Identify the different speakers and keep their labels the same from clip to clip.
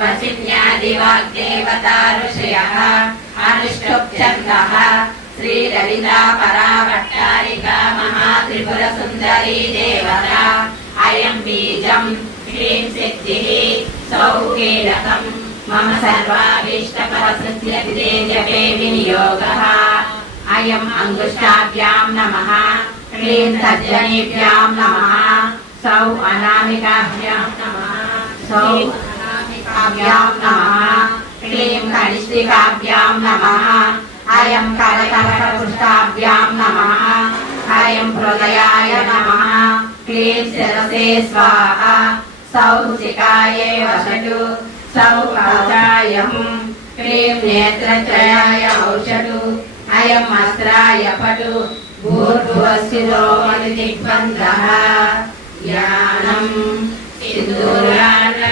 Speaker 1: वसिन्यादिवाग्देवता ऋषयः अनुष्टुप्छन्दः श्रीललिता पराभट्टारिका महात्रिपुरसुन्दरी देवता अयम् बीजम् ह्रीं सिद्धिः सौः मम सर्वाभीष्टफलसिद्ध्ये जपे विनियोगः अयम् अङ्गुष्ठाभ्यां नमः। ह्रीं तर्जनीभ्यां नमः। सौ अनामिकाभ्यां नमः। सौ अनामिकाभ्यां नमः ह्रीं कनिष्ठिकाभ्यां नमः अयं करकरपुष्टाभ्यां नमः अयं हृदयाय नमः क्लीं शिरसे स्वाहा सौ शिकाये वषटु सौ कवचायं क्लीं नेत्रत्रयाय औषधु अयम् अस्त्राय पटु भूर्भुवस्सिरो दिग्बन्धः ज्ञानम् सिन्दूरान्नविग्रहं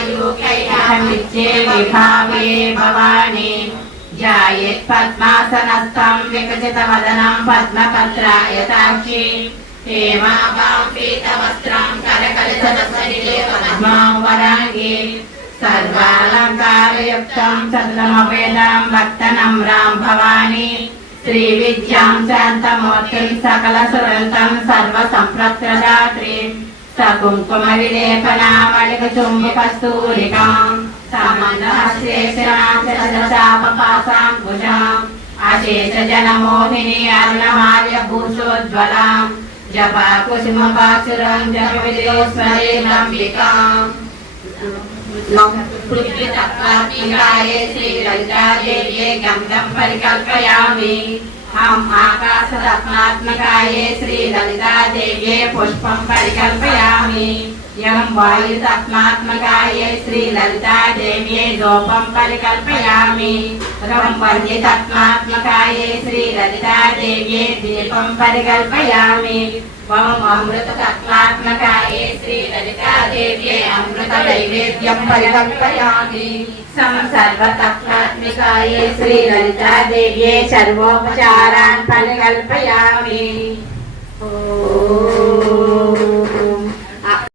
Speaker 1: अयूक्यैहमिच्छे विभावे भवानी ध्यायेत् पद्मासनस्थं विकसितवदनं पद्मपत्रायताक्षी हेमाभां पीतवस्त्रं करकलितसरिले पद्मां वराङ्गी सर्वालङ्कारयुक्तं चन्द्रमवेदां भक्तनं रां भवानी श्रीविद्यां शान्तमूर्तिं सकलसुरन्तं सर्वसम्प्रप्रदात्रीं सकुङ्कुमविलेपनामलिकचुम्बकस्तूरिकां समन्दहस्तेशापपासाम्बुजाम् अशेषजनमोहिनी अर्णमाल्यभूषोज्ज्वलां जपा कुसुमपासुरं जपविदेश्वरीलम्बिकाम् पृथ्वीतत्त्वात्मिकाये श्रीलङ्कादेव्ये गन्धं परिकल्पयामि అహం ఆకాశరత్నాత్మకాయే శ్రీలలితాదేవ్యే పుష్పం పరికల్పయామి यं वायुतत्मात्मकाये श्रीललितादेव्ये धूपं परिकल्पयामि रं वर्णितत्मात्मकाये श्रीललितादेव्ये दीपं परिकल्पयामि वं अमृततत्मात्मकाये श्रीललितादेव्ये अमृतनैवेद्यं परिकल्पयामि सं सर्वतत्त्वात्मिकाये श्रीललितादेव्ये सर्वोपचारान् परिकल्पयामि ॐ